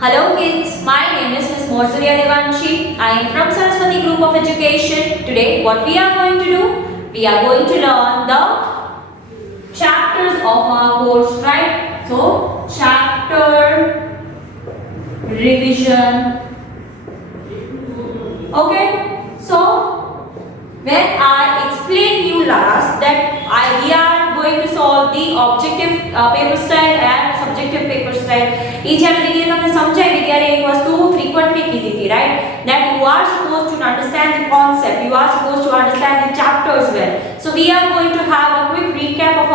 Hello kids, my name is Ms. Morzaria Devanshi. I am from Saraswati Group of Education. Today what we are going to do? We are going to learn the chapters of our course, right? So, chapter revision. Okay, so when I explained you last that we are going to solve the objective paper style and subjective paper style. એ જ્યારે દીદી તમને સમજાવી ત્યારે એક વસ્તુ frequently કીધી હતી, right? That you are supposed to understand the concept, you are supposed to understand the chapters well. So we are going to have a quick recap of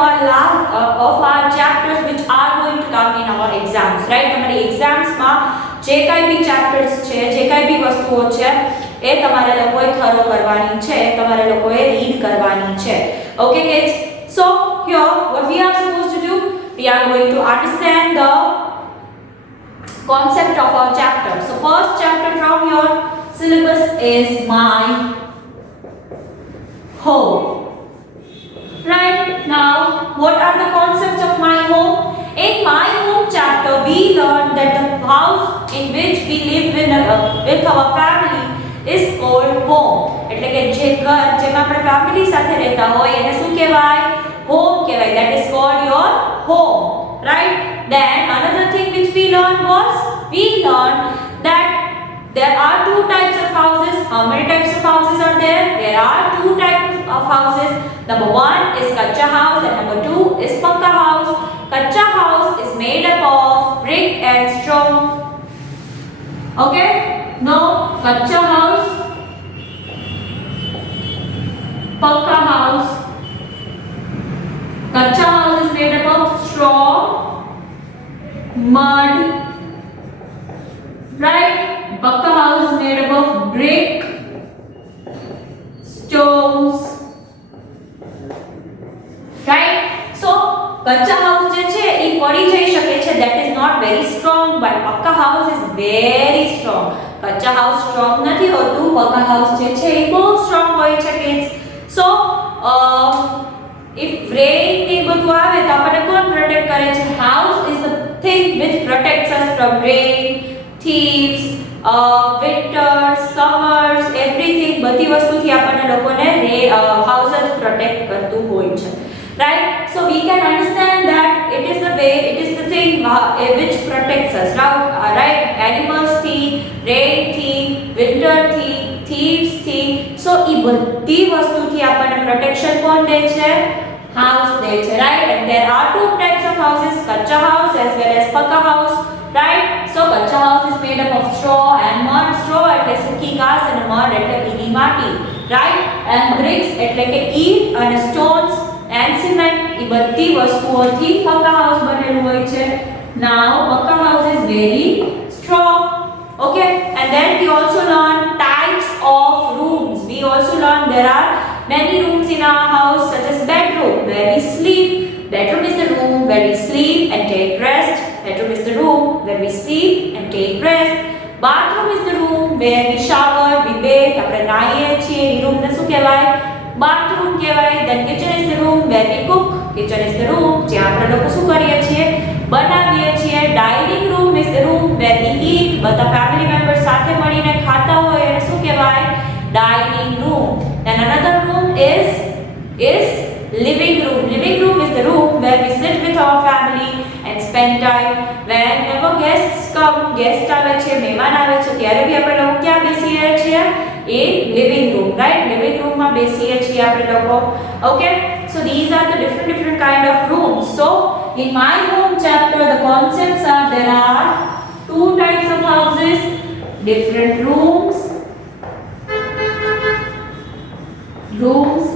our chapters which are going to come in our exams, right? તમારી exams માં જે કાઈ બી chapters છે, જે કાઈ બી વસ્તુઓ છે એ તમારે લોકોએ થરો કરવાની છે, તમારે લોકોએ રીડ કરવાની છે. Okay kids, so here what we are supposed to do, we are going to understand the concept of our chapter. So first chapter from your syllabus is my home. Right, now what are the concepts of my home? In my home chapter we learned that the house in which we live with our family is called home. એટલે કે જે ઘર જેમાં આપણે family સાથે રહેતા હોય એને શું કહેવાય? Home કહેવાય. That is called your home, right? Then another thing which we learned was we learned that there are two types of houses. How many types of houses are there? There are two types of houses. Number one is kacha house and number two is pakka house. Kacha house is made up of brick and straw. Okay? Now kacha house, pakka house. Kacha house is made up of straw, mud, right? Pakka house is made up of brick, stones, right? So kacha house જે છે એ પડી જઈ શકે છે, that is not very strong, but pakka house is very strong. kacha house strong નથી હોતું, pakka house જે છે એ બહુ strong હોય છે kids. So if rain ને બધું આવે તો આપણને કોણ પ્રોટેક્ટ કરે છે? House is the thing which protects us from rain, thieves, winters, summers, everything. બધી વસ્તુથી આપણને લોકોને house જ protect કરતું હોય છે, right? So we can understand that it is the thing which protects us, right? Animals thief, rain thief, winter thief, thieves thief. So એ બધી વસ્તુથી આપણને protection કોણ દે છે? House દે છે, right? And there are two types of houses, kacha house as well as pakka house, right? So kacha house is made up of straw and mud. Straw એટલે સૂકી ઘાસ અને mud એટલે ભીની માટી, right? And bricks એટલે કે ઈંટ અને stones and cement એ બધી વસ્તુઓથી pakka house બનેલું હોય છે. Now pakka house is very strong. Okay, and then we also learn types of rooms. We also learn there are many rooms in our house, such as bedroom where we sleep. Bedroom is the room where we sleep and take rest. Bedroom is the room where we sleep and take rest. Bathroom is the room where we shower, we bathe, આપણે નાહીએ છીએ. એ રૂમને શું કહેવાય? Bathroom કહેવાય. Then kitchen is the room where we cook. Kitchen is the room જ્યાં આપણે લોકો શું કરીએ છીએ? બનાવીએ છીએ. Dining room is the room where we eat. બધા family members સાથે મળીને ખાતા હોય એને શું કહેવાય? Dining room. And another room is living room. Living room is the room where we sit with our family and spend time. Whenever guests come, guest આવે છે, મહેમાન આવે છે, ત્યારે બી આપણે લોકો ક્યાં બેસીએ છીએ? In living room, right? Living room માં બેસીએ છીએ આપણે લોકો. Okay? So these are the different kind of rooms. So in my home chapter the concepts are there are two types of houses, different rooms,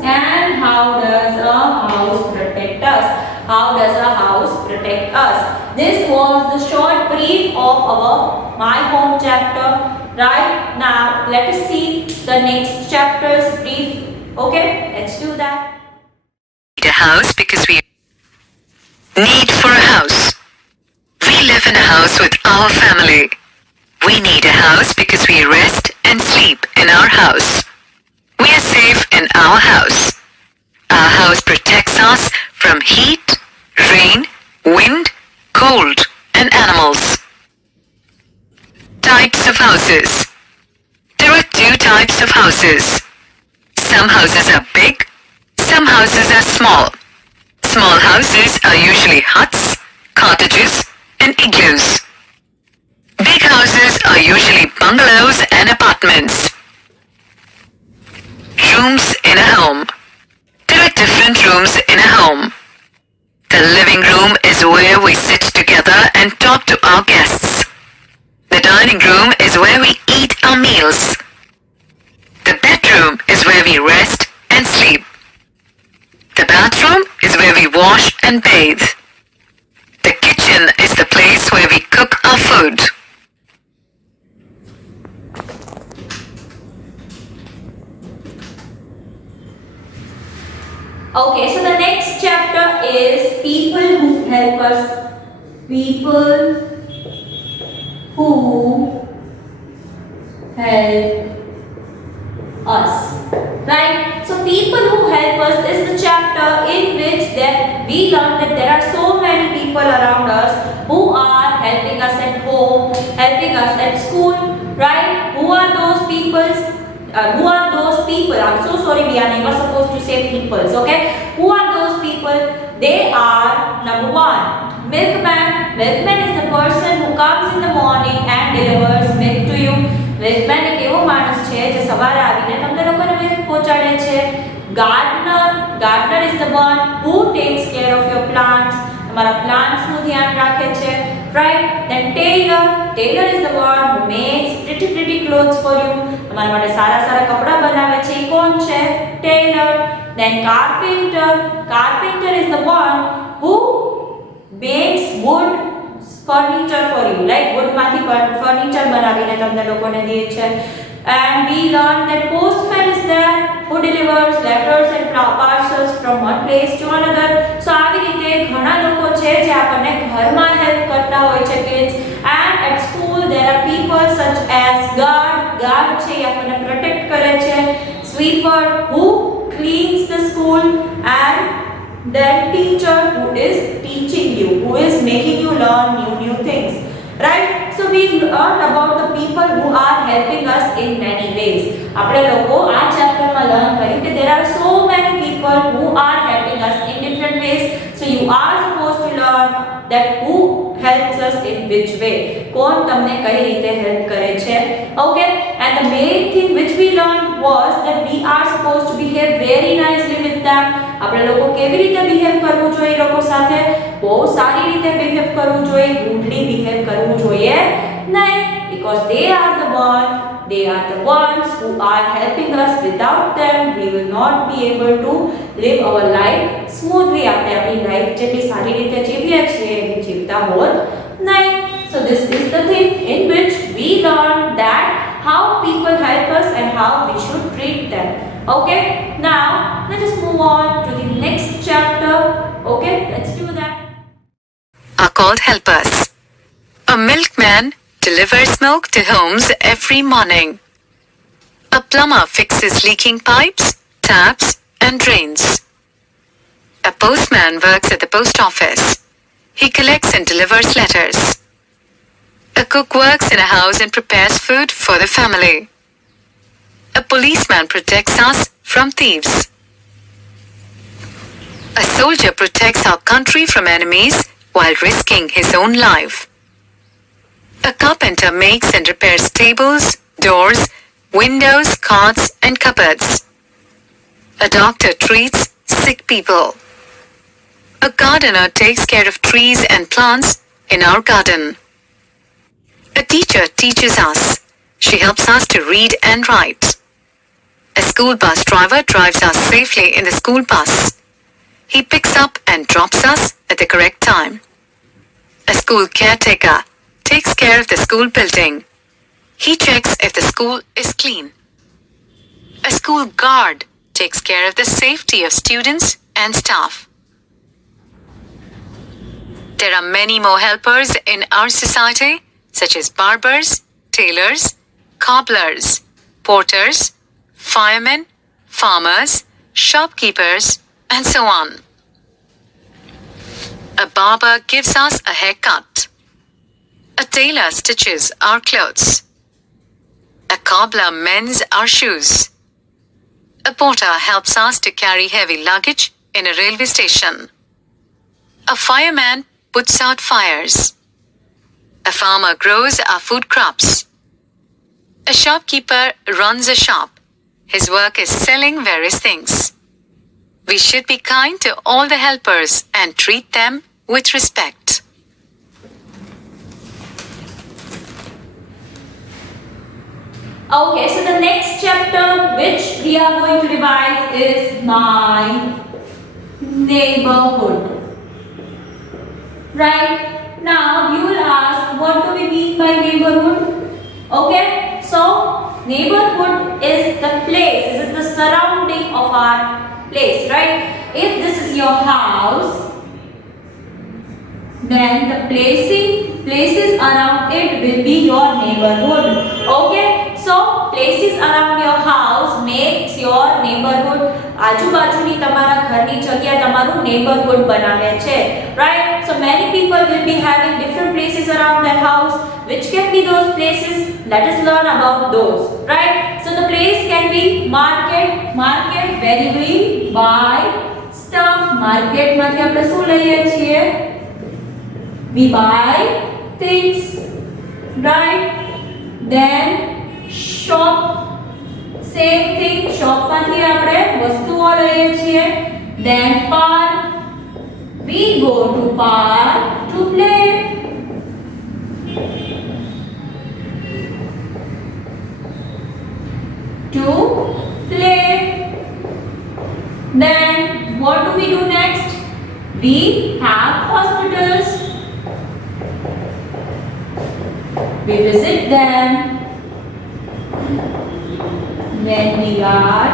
and how does a house protect us? How does a house protect us? This was the short brief of my home chapter. Right, now let us see the next chapter's brief. Okay, let's do that. Need a house because we need for a house. We live in a house with our family. We need a house because we rest and sleep in our house. We are safe in our house. Our house protects us from heat, of houses. There are two types of houses. Some houses are big, some houses are small. Small houses are usually huts, cottages, and igloos. Big houses are usually bungalows and apartments. Rooms in a home. There are different rooms in a home. The living room is where we sit together and talk to our guests. The dining room is where we eat our meals. The bedroom is where we rest and sleep. The bathroom is where we wash and bathe. The kitchen is the place where we cook our food. Okay, so the next chapter is people who help us. People who help us. Right? So people who help us is the chapter in which that we learn that there are so many people around us who are helping us at home, helping us at school, right? Who are those peoples? Who are those people? I'm so sorry, we are never supposed to say peoples, okay? Who are those people? They are number one, milkman. Milkman is the person who comes in the morning and delivers milk to you. Milkman એક એવો માણસ છે જે સવારે આવીને તમને લોકોને milk પહોંચાડે છે. Gardener is the one who takes care of your plants. તમારા plants નું ધ્યાન રાખે છે, right? Then tailor is the one who makes pretty clothes for you. તમારા માટે સારા કપડા બનાવે છે. એ કોણ છે? Tailor. Then carpenter is the one who makes wood furniture for you, like wood માંથી furniture બનાવીને તમને લોકોને દે છે. And we learn that postman is there who delivers letters and parcels from one place to another. So આવી રીતે ઘણા લોકો છે જે આપણને ઘરમાં હેલ્પ કરતા હોય છે kids. And at school there are people such as guard છે એ આપણને protect કરે છે. Sweeper who cleans the school, and then teacher who is teaching you, who is making you learn new things, right? So we learned about the people who are helping us in many ways. આપણે લોકો આ ચેપ્ટરમાં learn કર્યું કે there are so many people who are helping us in different ways. So you are supposed to learn that who helps us in which way. કોણ તમને કઈ રીતે help કરે છે, okay? And the main thing which we learned was that we are supposed to behave very nicely with them. આપણે લોકો કેવી રીતે બિહેવ કરવું જોઈએ એ લોકો સાથે? બહુ સારી રીતે બિહેવ કરવું જોઈએ, rudely બિહેવ કરવું જોઈએ નહીં, because they are the ones who are helping us. Without them we will not be able to live our life smoothly. આપણે આપણી લાઈફ જેટલી સારી રીતે જીવીએ છીએ એવી જીવતા હોત નહીં. So this is the thing in which we learn that how people help us and how we should treat them. Okay, now let us move on to the next chapter. Okay, let's do that. Are called helpers. A milkman delivers milk to homes every morning. A plumber fixes leaking pipes, taps, and drains. A postman works at the post office. He collects and delivers letters. A cook works in a house and prepares food for the family. A policeman protects us from thieves. A soldier protects our country from enemies while risking his own life. A carpenter makes and repairs tables, doors, windows, carts, and cupboards. A doctor treats sick people. A gardener takes care of trees and plants in our garden. A teacher teaches us. She helps us to read and write. A school bus driver drives us safely in the school bus. He picks up and drops us at the correct time. A school caretaker takes care of the school building. He checks if the school is clean. A school guard takes care of the safety of students and staff. There are many more helpers in our society, such as barbers, tailors, cobblers, porters, firemen, farmers, shopkeepers, and so on. A barber gives us a haircut. A tailor stitches our clothes. A cobbler mends our shoes. A porter helps us to carry heavy luggage in a railway station. A fireman puts out fires. A farmer grows our food crops. A shopkeeper runs a shop. His work is selling various things. We should be kind to all the helpers and treat them with respect. Okay, so the next chapter which we are going to revise is my neighborhood. Right? Now you will ask, what do we mean by neighborhood? Okay, so neighborhood is the place, is the surrounding of our place, right? If this is your house, then the places around it will be your neighborhood. Okay, so places around your house makes your neighborhood. આજુબાજુની તમારા ઘરની જગ્યા તમારું neighborhood બનાવે છે, right? So many people will be having different places around their house. Which can be those places? Let us learn about those, right? So the place can be market where we buy stuff. Market માંથી આપણે શું લઈએ છીએ? We buy things, right? Then shop, same thing, shop માંથી આપણે વસ્તુઓ લઈએ છીએ. Then park, we go to park to play. To play. Then what do we do next? We have hospitals. We visit them when we are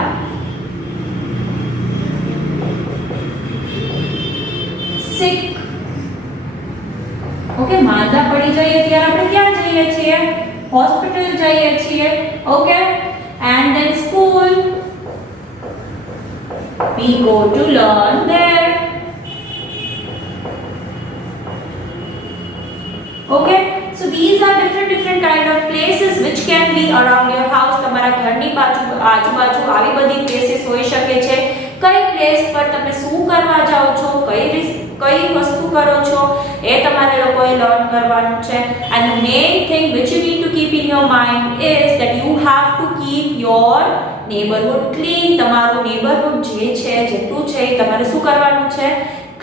sick. Okay, માંદા પડી જઈએ ત્યારે આપણે ક્યાં જઈએ છીએ? હોસ્પિટલ જઈએ છીએ. Okay, and then school, we go to learn there. Okay, so these are different kind of places which can be around your house. તમારા ઘરની આજુબાજુ આવી બધી places હોઈ શકે છે. કઈ place પર તમે શું કરવા જાઓ છો, કઈ વસ્તુ કરો છો, એ તમારે લોકોએ લર્ન કરવાનું છે. And the main thing which you need to keep in your mind is that you have to keep your neighborhood clean. તમારું neighborhood જે છે, જેટલું છે, તમારે શું કરવાનું છે?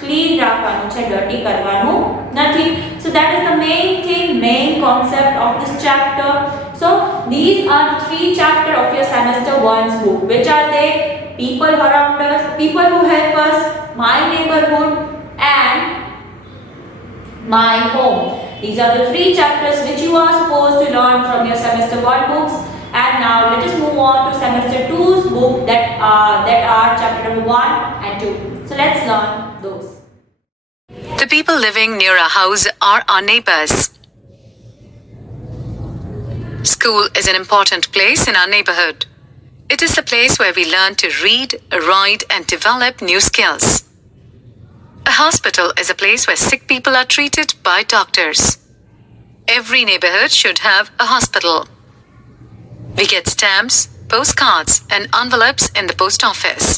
Clean રાખવાનું છે, dirty કરવાનું નથી. So that is the main concept of this chapter. So these are the 3 chapters of your semester 1's book. Which are they? People around us, people who help us, my neighborhood, and my home. These are the 3 chapters which you are supposed to learn from your semester 1 books. And now let us move on to semester 2's book that are chapter number 1 and 2. So let's learn those. The people living near our house are our neighbors. School is an important place in our neighborhood. It is the place where we learn to read, write, and develop new skills. A hospital is a place where sick people are treated by doctors. Every neighborhood should have a hospital. We get stamps, postcards, and envelopes in the post office.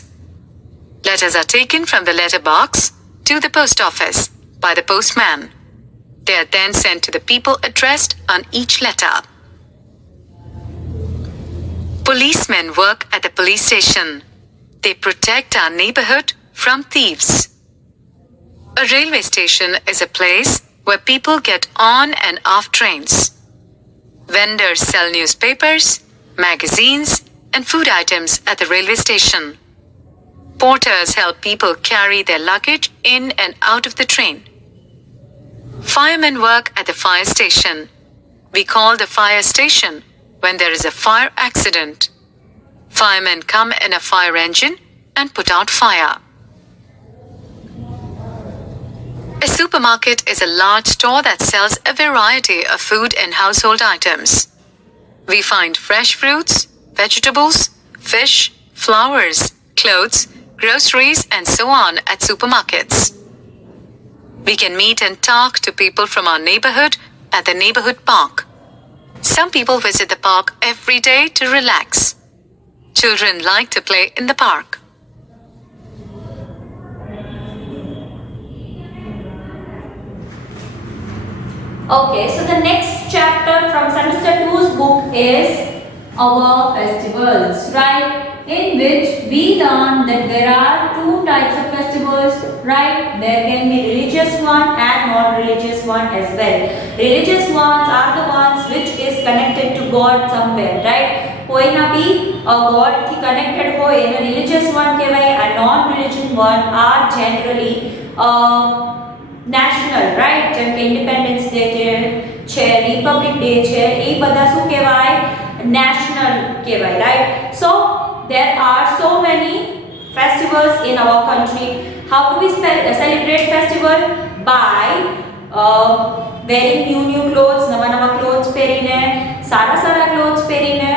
Letters are taken from the letter box to the post office by the postman. They are then sent to the people addressed on each letter. Policemen work at the police station. They protect our neighborhood from thieves. A railway station is a place where people get on and off trains. Vendors sell newspapers, magazines, and food items at the railway station. Porters help people carry their luggage in and out of the train. Firemen work at the fire station. We call the fire station when there is a fire accident. Firemen come in a fire engine and put out fire. A supermarket is a large store that sells a variety of food and household items. We find fresh fruits, vegetables, fish, flowers, clothes, groceries, and so on at supermarkets. We can meet and talk to people from our neighborhood at the neighborhood park. Some people visit the park every day to relax. Children like to play in the park. Okay, so the next chapter from semester 2's book is our festivals, right? In which we learn that there are two types of festivals, right? There can be religious one and non-religious one as well. Religious ones are the ones which is connected to God somewhere, right? કોઈના બી God થી connected હોય એને religious one કહેવાય and non-religious one are generally national, right? જેમ કે independence day છે Republic day છે એ બધા શું કહેવાય national કહેવાય, right? So there are so many festivals in our country. How do we celebrate festival? By wearing new clothes, નવા clothes પહેરીને, સારા clothes પહેરીને.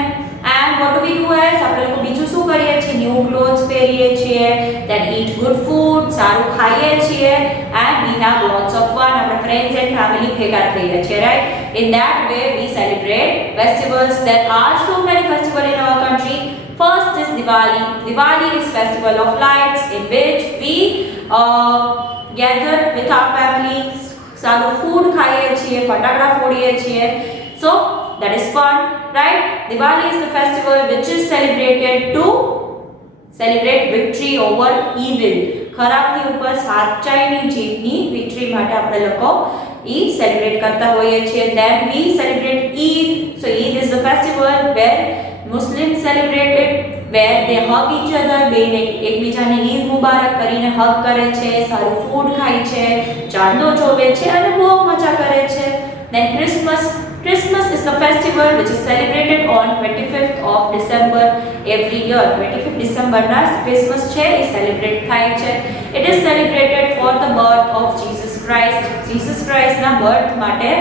And what do we do as આપણે લોકો બીજું શું કરીએ છીએ? New clothes પહેરીએ છીએ, then eat good food, સારું ખાઈએ છીએ, and we have lots of fun. Our friends and family ભેગા થઈએ છીએ, right? In that way we celebrate festivals. There are so many festivals in our country. First is Diwali. Diwali is festival of lights in which we gather with our family, સારું food ખાઈએ છીએ, ફટાકડા ફોડીએ છીએ. So that is fun, right? Diwali is the festival which is celebrated to celebrate victory over evil. ખરાબની ઉપર સાચાઈની જીતની victory માટે આપણે લોકો એ celebrate કરતા હોઈએ છીએ. Then we celebrate Eid. So Eid is the festival where Muslims celebrate it, where they hug each other, બેને એકબીજાને ઈદ મુબારક કરીને hug કરે છે, સારું food ખાય છે, ચાંદો જોવે છે અને બહુ મજા કરે છે. Then Christmas is the festival which is celebrated on 25th of December every year. 25th December na Christmas છે એ celebrate થાય છે. It is celebrated for the birth of Jesus Christ. Jesus Christ ના birth માટે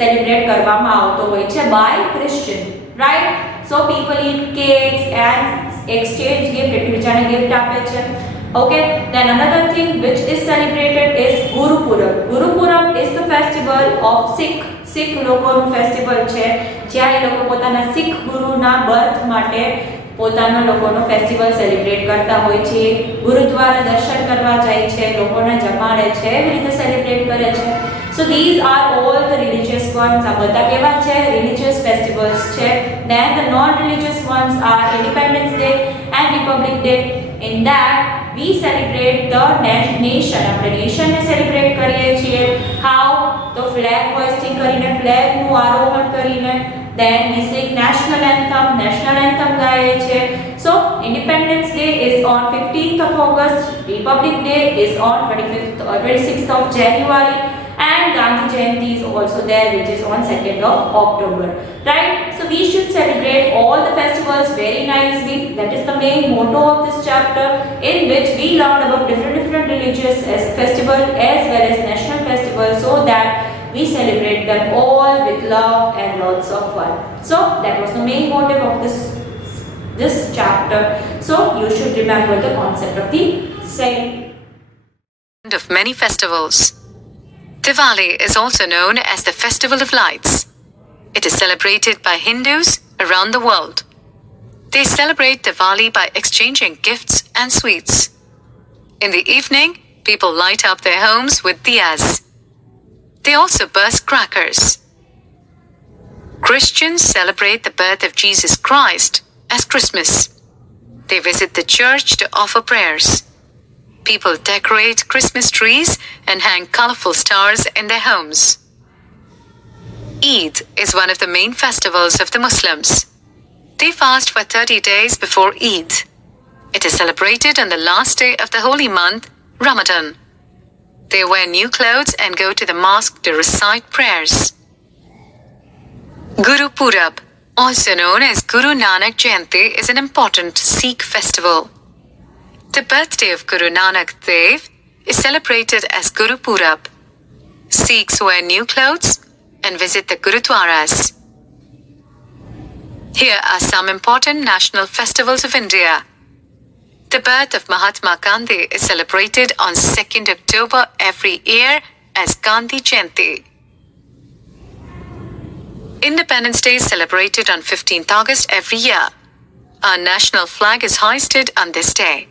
celebrate કરવામાં આવતો હોય છે by Christian, right? So people eat cakes and exchange gift, એકબીજાને gift આપે છે. Okay, then another thing which is celebrated is Guru Purab. Guru Purab is the festival of Sikh લોકોનું ફેસ્ટિવલ છે જ્યાં એ લોકો પોતાના સિખ ગુરુના બર્થ માટે પોતાનો લોકોનો ફેસ્ટિવલ સેલિબ્રેટ કરતા હોય છે. ગુરુદ્વારા દર્શન કરવા જાય છે, લોકોને જમાડે છે, એવી રીતે સેલિબ્રેટ કરે છે. So these are all the religious ones. આ બધા કેવા છે? Religious festivals છે. Then the non-religious ones are Independence Day and Republic Day. In that we celebrate the nation. આપણે નેશનને સેલિબ્રેટ કરીએ છીએ. How? તો ફ્લેગ હોઇસ્ટિંગ કરીને, ફ્લેગનું આરોહણ કરીને, then we sing national anthem ગાઈએ છીએ. So Independence Day is on 15th of August, Republic Day is on 26th of January, and Gandhi Jayanti is also there, which is on 2nd of October, right? So we should celebrate all the festivals very nicely. That is the main motto of this chapter, in which we learn about different religious festival as well as national festivals, so that we celebrate them all with love and lots of fun. So that was the main motive of this chapter. So you should remember the concept of the same. Of many festivals. Diwali is also known as the Festival of Lights. It is celebrated by Hindus around the world. They celebrate Diwali by exchanging gifts and sweets. In the evening, people light up their homes with diyas. They also burst crackers. Christians celebrate the birth of Jesus Christ as Christmas. They visit the church to offer prayers. People decorate Christmas trees and hang colorful stars in their homes. Eid is one of the main festivals of the Muslims. They fast for 30 days before Eid. It is celebrated on the last day of the holy month, Ramadan. They wear new clothes and go to the mosque to recite prayers. Guru Purab, also known as Guru Nanak Jayanti, is an important Sikh festival. The birthday of Guru Nanak Dev is celebrated as Guru Purab. Sikhs wear new clothes and visit the Gurudwaras. Here are some important national festivals of India. The birth of Mahatma Gandhi is celebrated on 2nd October every year as Gandhi Jayanti. Independence Day is celebrated on 15th August every year. Our national flag is hoisted on this day.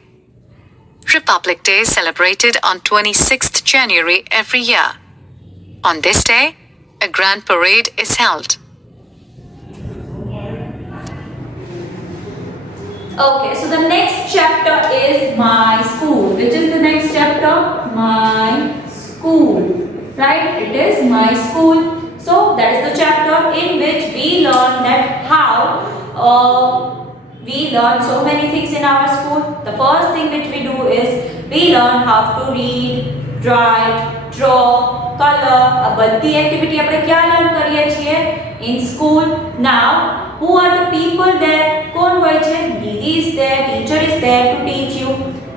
Republic Day is celebrated on 26th January every year. On this day, a grand parade is held. Okay, so the next chapter is my school. Which is the next chapter? My school. Right? It is my school. So that is the chapter in which we learn that how we learn so many things in our school. The first thing which we do is we learn how to read, write, draw, color. A bધી activity આપણે ક્યાં learn કરીએ છીએ? In school. Now, who are the people there? કોણ હોય છે? Didi is there, teacher is there to teach you.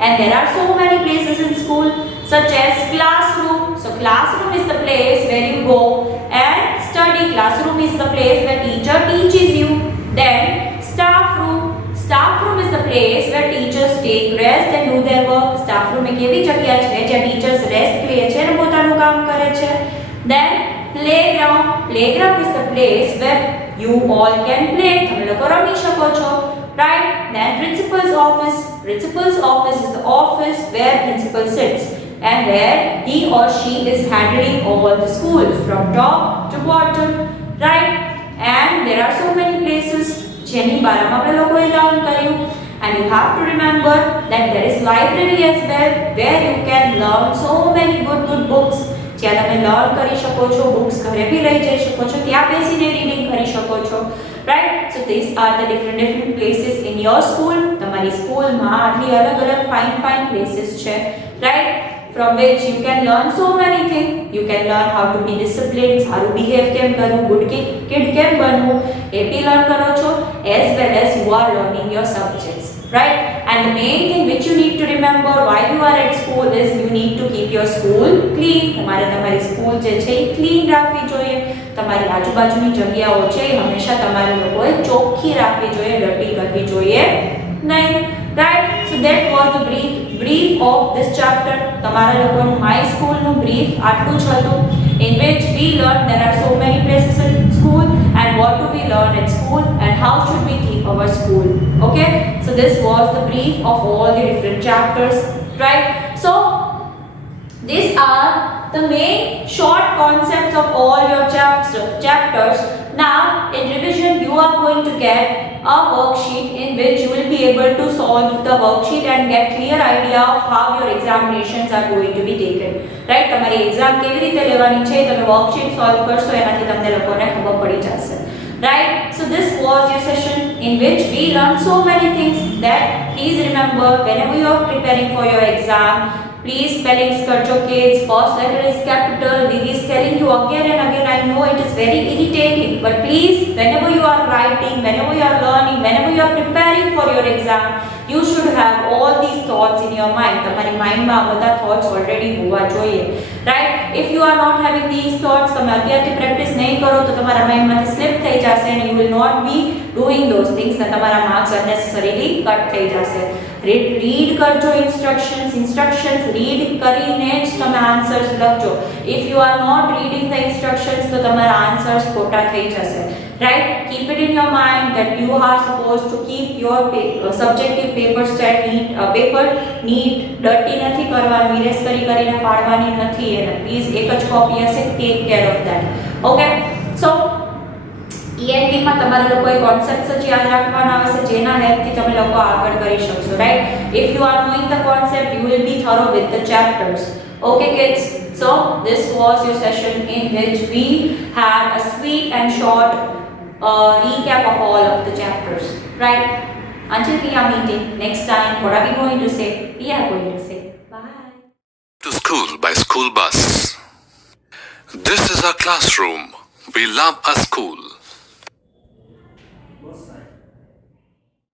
And there are so many places in school such as classroom. So classroom is the place where you go and study. Classroom is the place where teacher teaches you. Then staff room. Staff room is the place where teachers take rest and do their work. Staff room એક એવી જગ્યા છે જ્યાં teachers rest લે છે અને પોતાનું કામ કરે છે. Then playground. Playground is the place where you all can play. તમે લોકો રમી શકો છો. Right? Then principal's office. Principal's office is the office where principal sits and where he or she is handling all the school from top to bottom. Right? And there are so many places જેની બારામાં આપણે લોકોએ learn કર્યું. And you have to remember that there is library as well where you can learn so many good books. જ્યાં તમે learn કરી શકો છો, books ઘરે બી લઈ જઈ શકો છો, ત્યાં બેસીને રીડિંગ કરી શકો છો. Right? So these are the different places in your school. તમારી સ્કૂલમાં આટલી અલગ ફાઇન places છે. Right? From which you can learn so many things. You can learn how to be disciplined, સારું behave કેમ કરવું, good kid કેમ બનવું, એ બી learn કરો છો, as well as you are learning your subjects. Right? And the main thing which you need to remember while you are at school is you need to keep your school clean. તમારે તમારી school જે છે એ clean રાખવી જોઈએ. તમારી આજુબાજુની જગ્યાઓ છે એ હંમેશા તમારે લોકોએ ચોખ્ખી રાખવી જોઈએ, ડર્ટી કરવી જોઈએ નહીં. Right? So that was the brief of this chapter. તમારા લોકોનું my school નું brief આટલું જ હતું, in which we learned there are so many places in school and what do we learn at school and how should we keep our school. Okay? So this was the brief of all the different chapters. Right? So these are the main short concepts of all your chapters. Now in revision you are going to get a worksheet in which you will be able to solve the worksheet and get clear idea of how your examinations are going to be taken. Right? તમારી exam કેવી રીતે લેવાની છે તમે worksheet solve કરશો એનાથી તમને લોકોને ખબર પડી જશે. Right? So this was your session in which we learned so many things that please remember whenever you are preparing for your exam, please spellings karjo kids. First letter is capital. Didi is telling you again and again. I know it is very irritating, but please, whenever you are writing, whenever you are learning, whenever you are preparing for your exam, you should have all these thoughts in your mind. તમારી માઇન્ડમાં આ બધા thoughts already હોવા જોઈએ. Right? If you are not having these thoughts, તમે અત્યારથી practice નહીં કરો તો તમારા માઇન્ડમાંથી સ્લિપ થઈ જશે and you will not be doing those things. ને તમારા માર્ક્સ unnecessarily કટ થઈ જશે. Read કરજો instructions read કરીને જ તમે આન્સર્સ લખજો. If you are not reading the instructions તો તમારા આન્સર્સ ખોટા થઈ જશે. Right? Keep it in your mind that you are supposed to keep your subjective paper set neat, dirty નથી કરવાનું, erase કરીને પાડવાની નથી એને. Please એક જ કોપી હશે, take care of that. Okay? So ENT માં તમારે લોકોએ કોન્સેપ્ટ્સ જ યાદ રાખવાના આવશે જેના હેલ્પથી તમે લોકો આગળ કરી શકશો. Right? If you are knowing the concept, you will be thorough with the chapters. Okay kids? So this was your session in which we had a sweet and short recap of all of the chapters. Right? Until we are meeting next time, what are we going to say? We are going to say bye. To school by school bus. This is our classroom. We love our school.